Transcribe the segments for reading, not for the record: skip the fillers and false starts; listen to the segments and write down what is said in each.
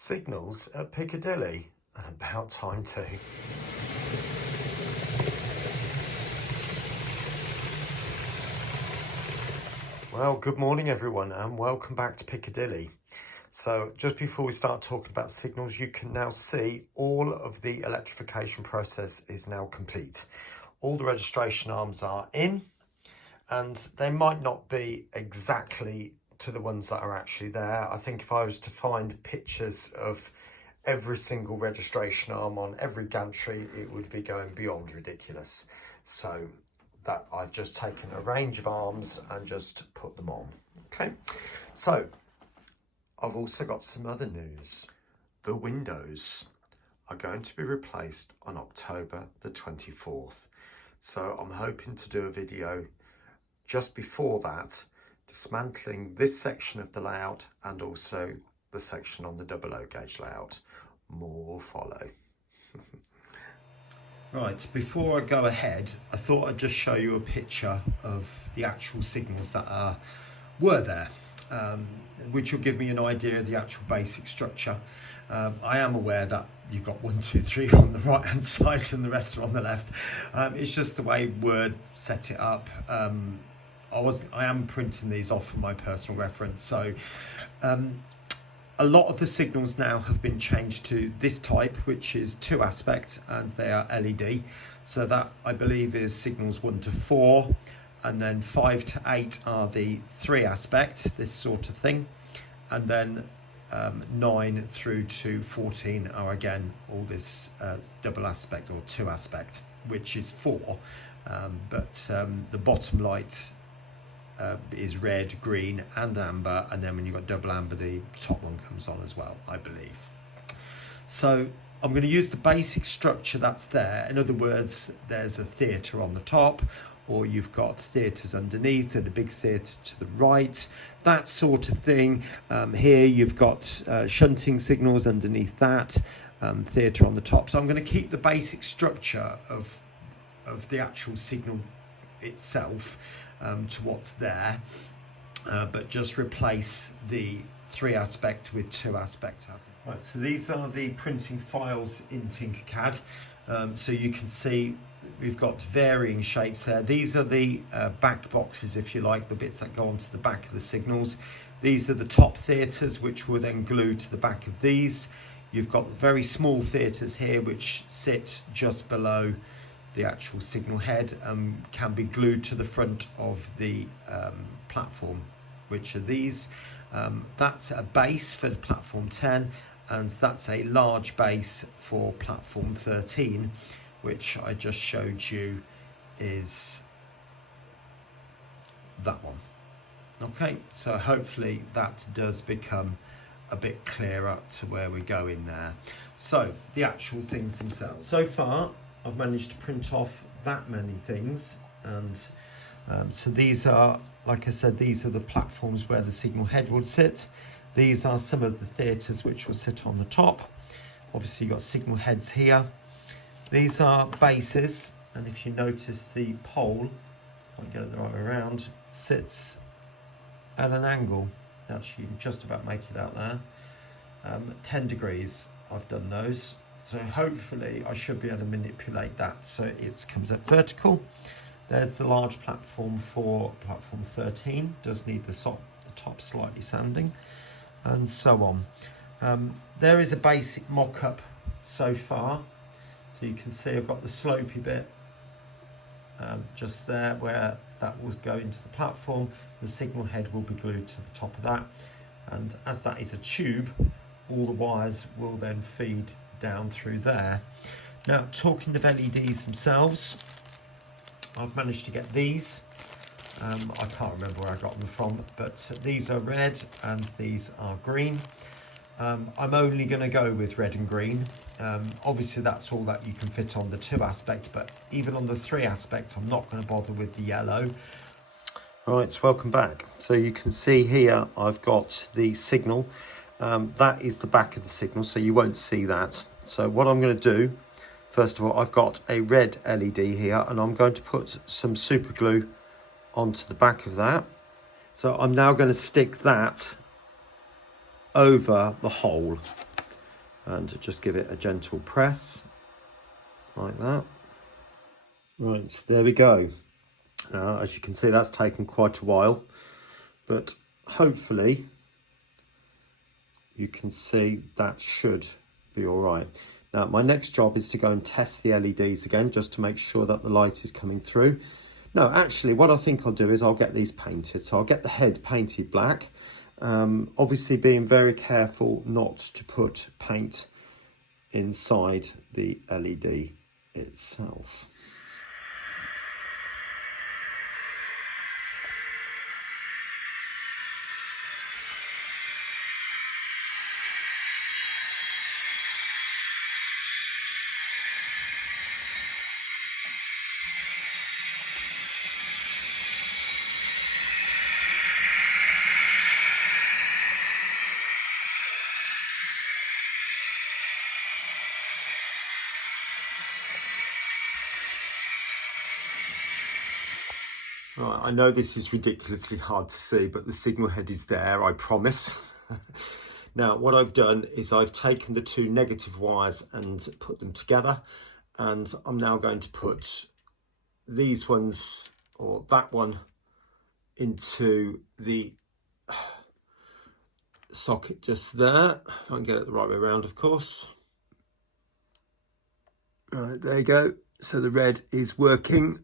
Signals at Piccadilly, and about time too. Well, good morning everyone and welcome back to Piccadilly. So just before we start talking about signals, you can now see all of the electrification process is now complete. All the registration arms are in, and they might not be exactly to the ones that are actually there. I think if I was to find pictures of every single registration arm on every gantry, it would be going beyond ridiculous. So that I've just taken a range of arms and just put them on. Okay, so I've also got some other news. The windows are going to be replaced on October the 24th. So I'm hoping to do a video just before that, dismantling this section of the layout and also the section on the double O gauge layout. More will follow. Right, before I go ahead, I thought I'd just show you a picture of the actual signals that were there, which will give me an idea of the actual basic structure. I am aware that you've got 1, 2, 3 on the right hand side and the rest are on the left. It's just the way Word set it up. I am printing these off for my personal reference. So a lot of the signals now have been changed to this type, which is 2 aspect, and they are LED. So that I believe is signals 1 to 4, and then 5 to 8 are the 3 aspect, this sort of thing. And then 9 through to 14 are again all this double aspect or 2 aspect, which is 4. But the bottom light is red, green and amber, and then when you've got double amber, the top one comes on as well, I believe. So I'm going to use the basic structure that's there. In other words, there's a theatre on the top, or you've got theatres underneath and a big theatre to the right, that sort of thing. Here you've got shunting signals underneath that, theatre on the top. So I'm going to keep the basic structure of the actual signal itself to what's there, but just replace the 3 aspect with 2 aspect. Right, so these are the printing files in Tinkercad. So you can see we've got varying shapes there. These are the back boxes, if you like, the bits that go onto the back of the signals. These are the top theatres, which were then glued to the back of these. You've got very small theatres here, which sit just below the actual signal head and can be glued to the front of the platform, which are these. That's a base for platform 10, and that's a large base for platform 13, which I just showed you is that one. Okay, so hopefully that does become a bit clearer to where we're going there. So the actual things themselves. So far I've managed to print off that many things, and so these are, like I said, these are the platforms where the signal head would sit. These are some of the theatres which will sit on the top. Obviously you've got signal heads here. These are bases, and if you notice the pole, if I get it the right way around, sits at an angle. Actually, you can just about make it out there. 10 degrees, I've done those. So hopefully I should be able to manipulate that so it comes up vertical. There's the large platform for platform 13, does need the top slightly sanding, and so on. There is a basic mock-up so far. So you can see I've got the slopey bit just there where that will go into the platform. The signal head will be glued to the top of that. And as that is a tube, all the wires will then feed down through there. Now, talking of LEDs themselves, I've managed to get these. I can't remember where I got them from, but these are red and these are green. I'm only going to go with red and green. Obviously that's all that you can fit on the 2 aspect, but even on the 3 aspect I'm not going to bother with the yellow. Right, welcome back. So you can see here I've got the signal. That is the back of the signal, so you won't see that. So what I'm going to do, first of all, I've got a red LED here, and I'm going to put some super glue onto the back of that. So I'm now going to stick that over the hole. and just give it a gentle press like that. Right, so there we go. As you can see, that's taken quite a while, but hopefully you can see that should be all right. Now, my next job is to go and test the LEDs again, just to make sure that the light is coming through. No, actually, what I think I'll do is I'll get these painted. So I'll get the head painted black. Obviously being very careful not to put paint inside the LED itself. Right, I know this is ridiculously hard to see, but the signal head is there, I promise. Now, what I've done is I've taken the two negative wires and put them together, and I'm now going to put these ones, or that one, into the socket just there. If I can get it the right way around, of course. Right, there you go. So the red is working.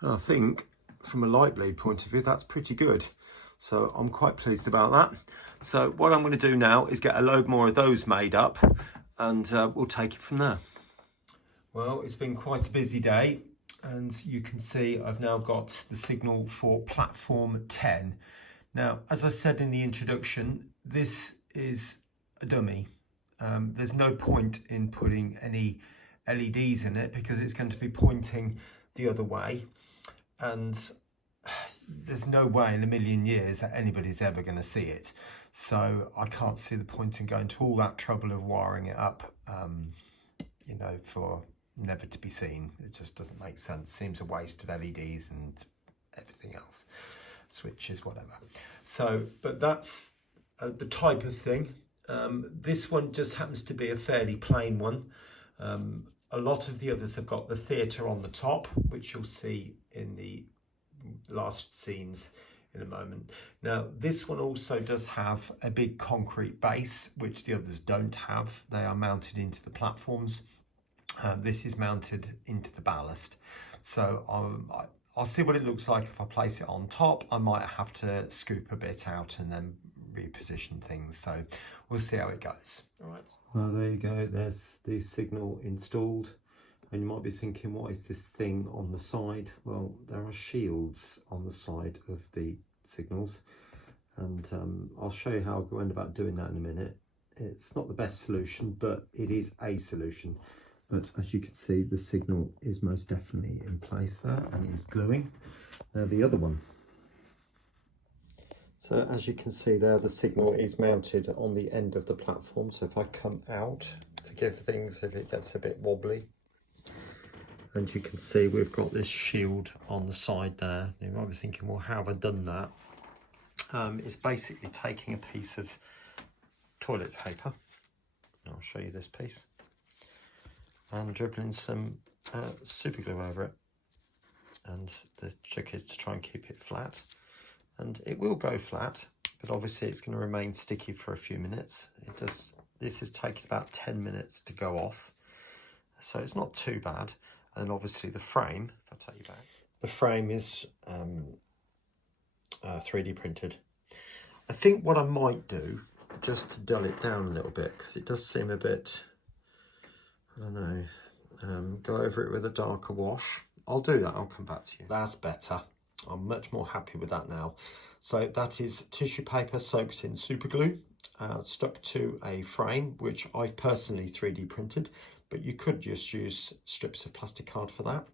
And I think from a light bleed point of view, that's pretty good. So I'm quite pleased about that. So what I'm going to do now is get a load more of those made up, and we'll take it from there. Well, it's been quite a busy day, and you can see I've now got the signal for platform 10. Now, as I said in the introduction, this is a dummy. There's no point in putting any LEDs in it because it's going to be pointing the other way, and there's no way in a million years that anybody's ever going to see it. So I can't see the point in going to all that trouble of wiring it up, you know, for never to be seen. It just doesn't make sense. Seems a waste of LEDs and everything else, switches, whatever. So, but that's the type of thing. This one just happens to be a fairly plain one. A lot of the others have got the theatre on the top, which you'll see in the last scenes in a moment. Now, this one also does have a big concrete base, which the others don't have. They are mounted into the platforms. This is mounted into the ballast. So I'll see what it looks like if I place it on top. I might have to scoop a bit out and then reposition things. So we'll see how it goes. All right. Well, there you go. There's the signal installed. And you might be thinking, what is this thing on the side? Well, there are shields on the side of the signals. And I'll show you how I went about doing that in a minute. It's not the best solution, but it is a solution. But as you can see, the signal is most definitely in place there and is gluing. Now the other one. So as you can see there, the signal is mounted on the end of the platform. So if I come out, forgive things if it gets a bit wobbly. And you can see we've got this shield on the side there. You might be thinking, well, how have I done that? It's basically taking a piece of toilet paper. I'll show you this piece. And dribbling some super glue over it. And the trick is to try and keep it flat. And it will go flat, but obviously it's going to remain sticky for a few minutes. This has taken about 10 minutes to go off. So it's not too bad. And obviously the frame, if I take you back, the frame is 3D printed. I think what I might do, just to dull it down a little bit, because it does seem a bit, I don't know, go over it with a darker wash. I'll do that, I'll come back to you. That's better. I'm much more happy with that now. So that is tissue paper soaked in super glue, stuck to a frame, which I've personally 3D printed, but you could just use strips of plastic card for that,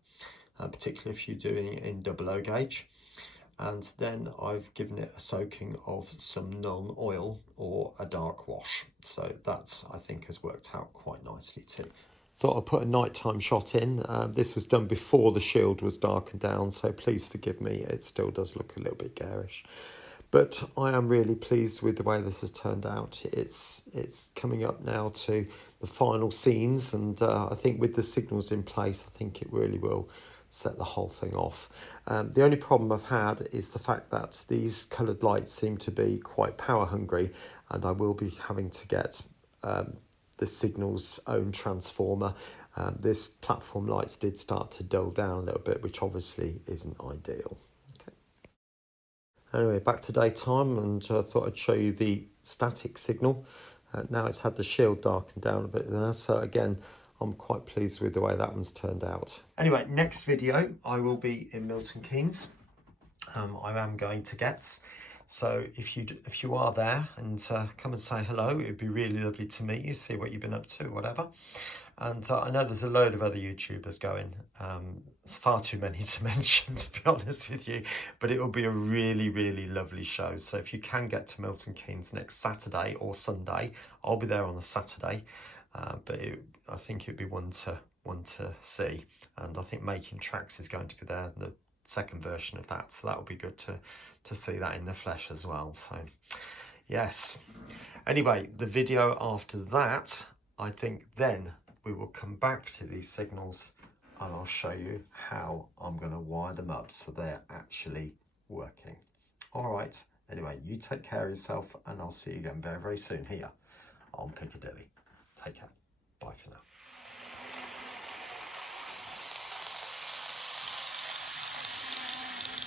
particularly if you're doing it in 00 gauge. And then I've given it a soaking of some non-oil or a dark wash. So that's, I think, has worked out quite nicely too. Thought I'd put a nighttime shot in. This was done before the shield was darkened down, so please forgive me. It still does look a little bit garish. But I am really pleased with the way this has turned out. It's coming up now to the final scenes, and I think with the signals in place, I think it really will set the whole thing off. The only problem I've had is the fact that these coloured lights seem to be quite power hungry, and I will be having to get the signal's own transformer. This platform lights did start to dull down a little bit, which obviously isn't ideal. Anyway, back to daytime, and I thought I'd show you the static signal. Now it's had the shield darkened down a bit there, so again, I'm quite pleased with the way that one's turned out. Anyway, next video, I will be in Milton Keynes. I am going to Getz. So if you are there, and come and say hello, it'd be really lovely to meet you, see what you've been up to, whatever. And I know there's a load of other YouTubers going, far too many to mention, to be honest with you, but it will be a really, really lovely show. So if you can get to Milton Keynes next Saturday or Sunday, I'll be there on the Saturday, but I think it'd be one to see. And I think Making Tracks is going to be there, the second version of that, so that will be good to see that in the flesh as well. So yes, anyway, the video after that, I think then we will come back to these signals and I'll show you how I'm going to wire them up so they're actually working. All right, anyway, you take care of yourself, and I'll see you again very, very soon here on Piccadilly. Take care. Bye for now.